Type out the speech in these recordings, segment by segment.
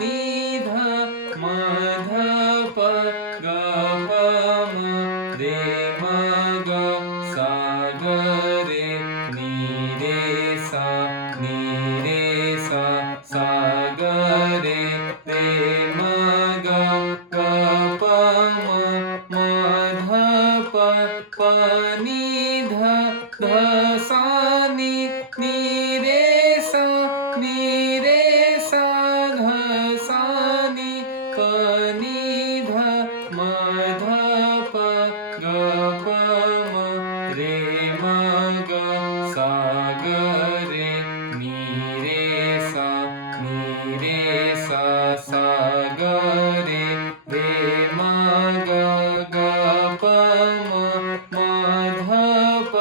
नि ध म ध प ग प म रे म ग सा ग रे नि रे सा सा ग रे म ग प म ध प नि ध सा नि रे सा ध सा नि ध म ध प ग प म रे म ग सा ग रे नि रे सा सा ग रे म ग प म ध प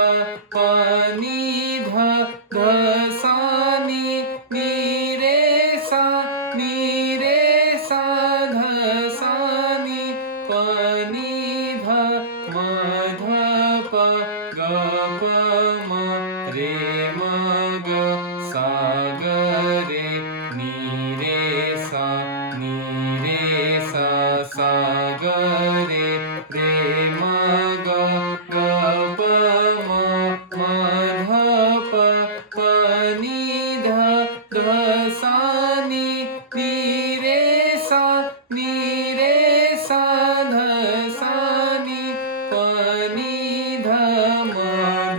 नि ध सा नि रे सा ध सा नि ध म ध प ग प म रे म ग सा ग रे नि रे सा सा ग रे म ग प म ध प नि ध सा नि रे सा ध सा नि ध म ध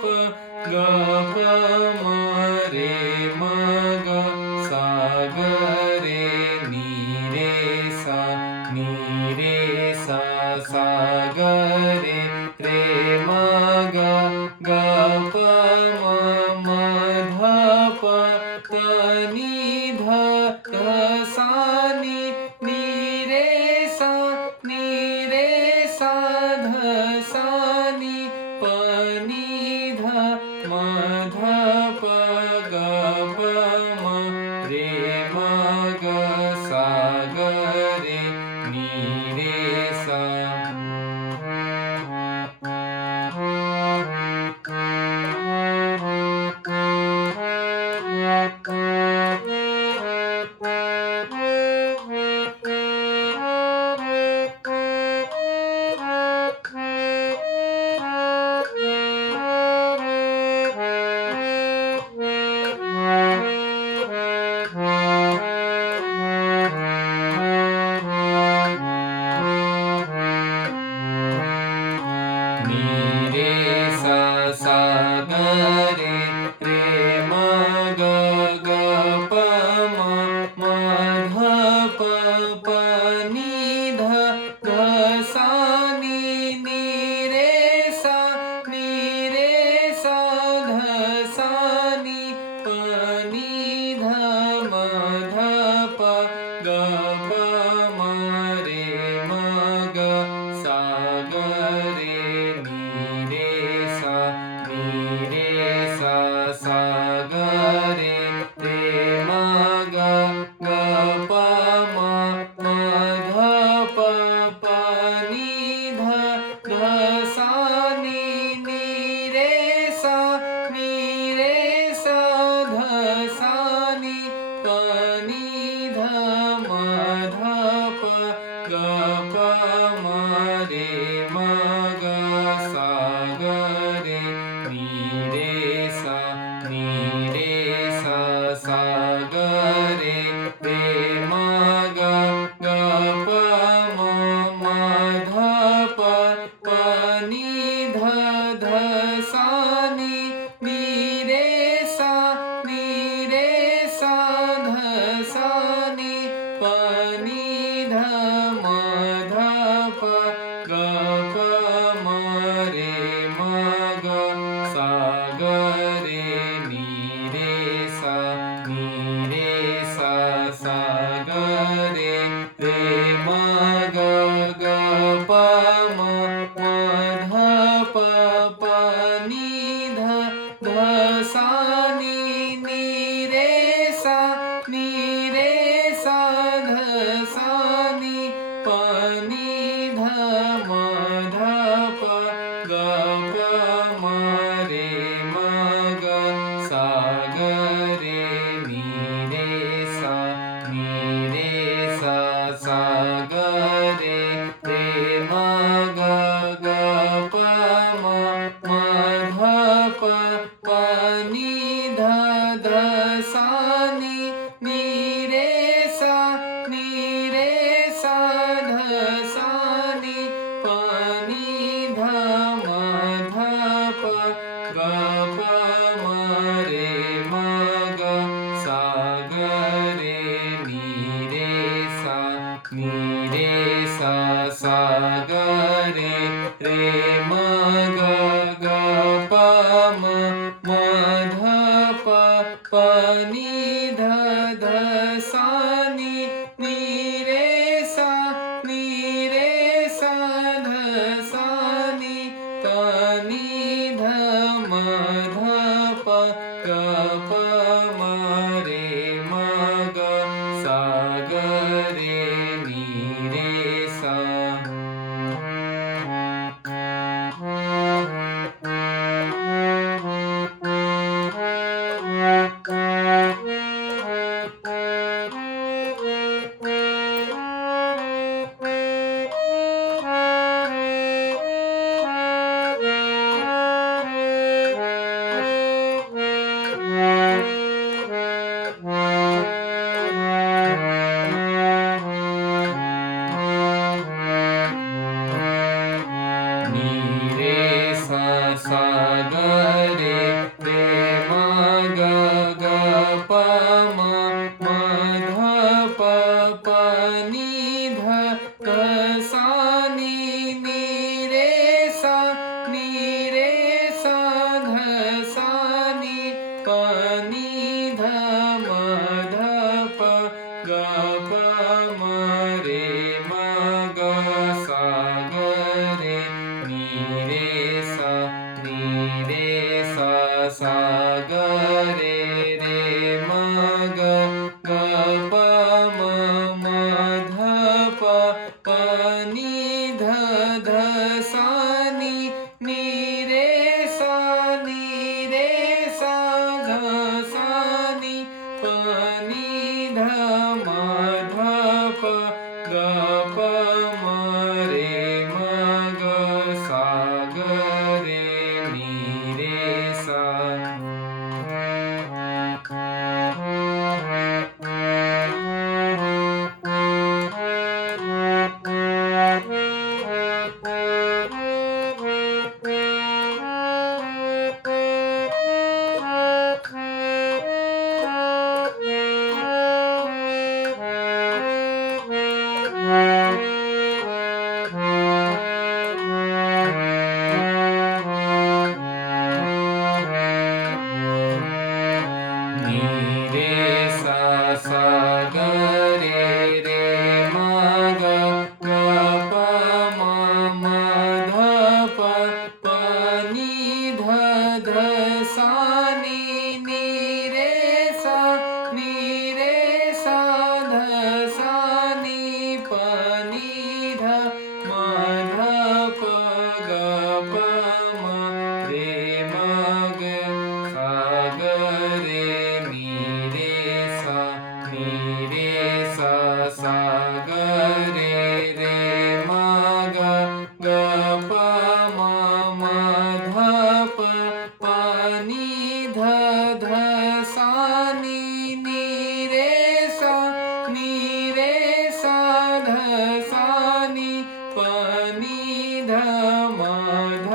प ग प म रे म ग सा ग रे नि रे सा सा ग रे म ग प म ध प नि ध सा नि रे सा ध सा नि ध म ध प ग प म रे म ग सा ग रे नि रे सा नि रे सा ग रे म ग प म ध प नि ध सा नि रे सा ध सा नि ध म ध प ग प म रे म ग सा ग रे नि रे सा ग रे म ग प म ध प नि ध सा नि रे सा ध सा नि ध म ध प ग प म रे म ग सा ग रे नि रे सा ग रे म ग प म ध प नि ध सा नि रे सा ध सा नि ध म ध प ग प म रे म ग सा ग रे नि रे सा ग रे म ग प म ध प नि ध सा नि रे सा ध सा नि ध म ध प ग प म रे म ग सा ग रे नि रे सा नी रे सा सा ग रे म ग ग प म ध प नी ध ध सा नी रे सा ध सा नी ध म ध प ग प म रे म ग सा ग रे नी रे सा. नी रे सा सा ग रे म ग ग प म ध प नी ध ग सा नी रे सा ध सा नी ध म ध प ग प म रे म ग सा ग रे नी रे सा सा ग रे म ग ग प म ध प नी ध ध सा नी रे सा ध सा नी ध म ध प ग प म रे म ग सा ग रे नी रे सा. नी रे सा सा ग रे म ग ग प म ध प नी ध ध सा नी रे सा ध सा नी नी ध म ध प ग प म रे म ग सा ग रे नी रे सा सा ग रे म ग ग प म ध प नी ध ध सा नी रे सा ध सा नी ध म ध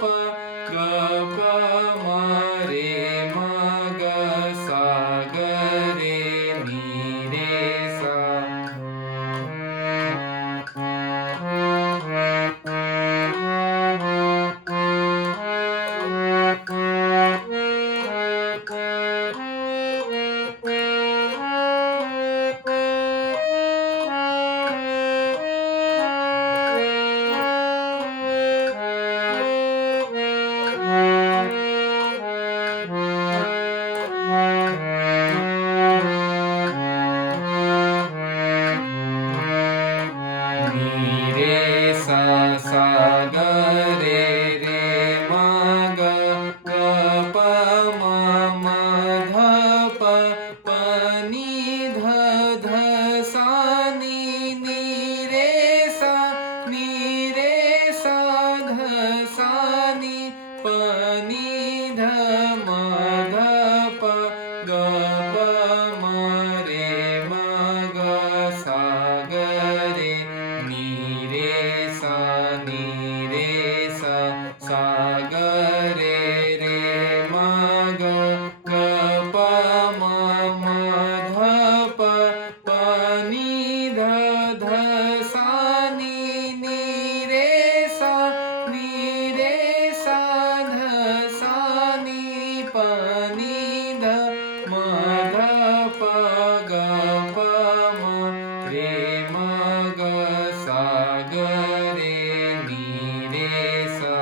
प ग प म रे म ग सा ग रे नी रे सा. नी रे सा सा ग रे म ग ग प म ध प नी ध ध सा नी रे सा ध सा नी ध म ध प ग प म रे म ग सा ग रे नी रे सा सा ग रे म ग ग प म ध प नी ध ध म रे म ग सा ग रे नी रे सा.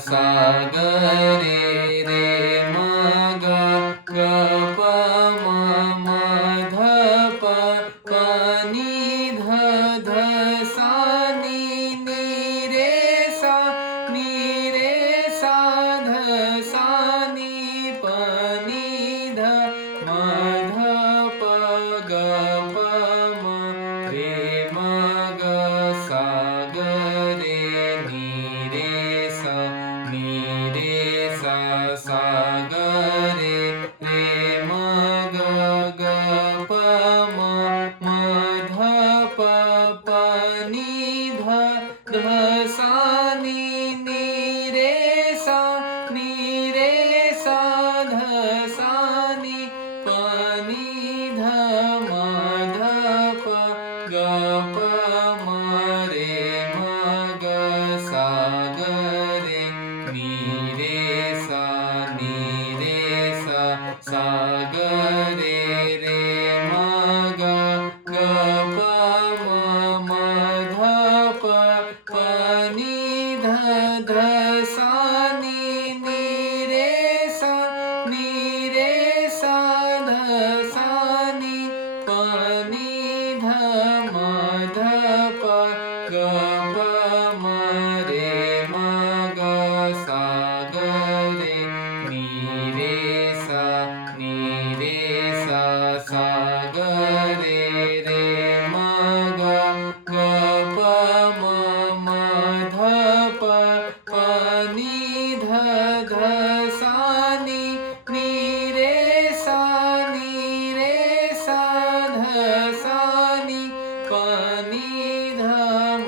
सा ग रे रे म ग ग प म म ध प प नि ध ध सा नि नि रे सा ध सा नि प नि ध म ध प ग प म रे म ग सा ग रे नि रे सा सा ग रे रे म ग ग प म म ध प प नि ध ध सा नि नि रे सा ध सा नि प नि ध म ध प ग प म रे म ग सा ग रे नि रे सा सा ग रे रे म ग ग प म म ध प प नि ध ध सा नि नि रे सा ध सा नि प नि ध म ध प ग प म रे म ग सा ग रे नि रे सा सा ग रे रे म ग ग प म म ध प प नि ध ध सा नि रे सा ध सा नि प नि ध म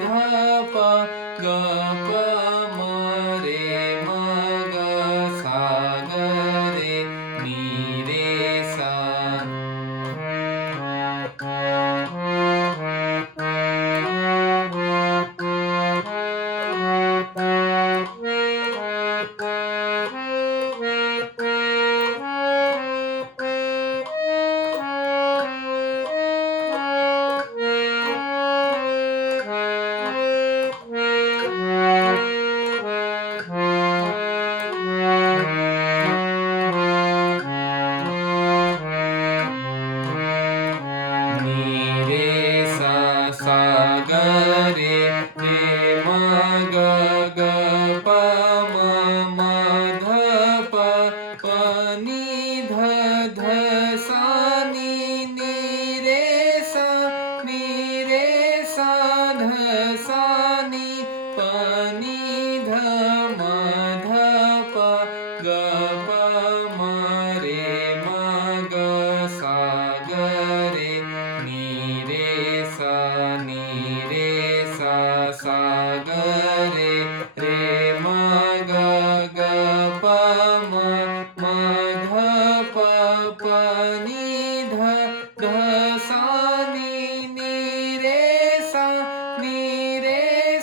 ध प ग प म रे म ग सा ग रे नि रे सा. सा ग रे रे म ग ग प म म ध प प नि ध ध सा नि नि रे सा ध सा नि प नि ध म ध प ग प म रे म ग सा ग रे नि रे सा सा ग रे रे म ग ग प म म ध प प नि ध ध सा नि नि रे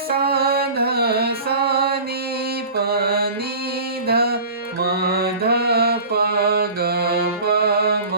सा ध सा नि प नि ध म ध प ग प म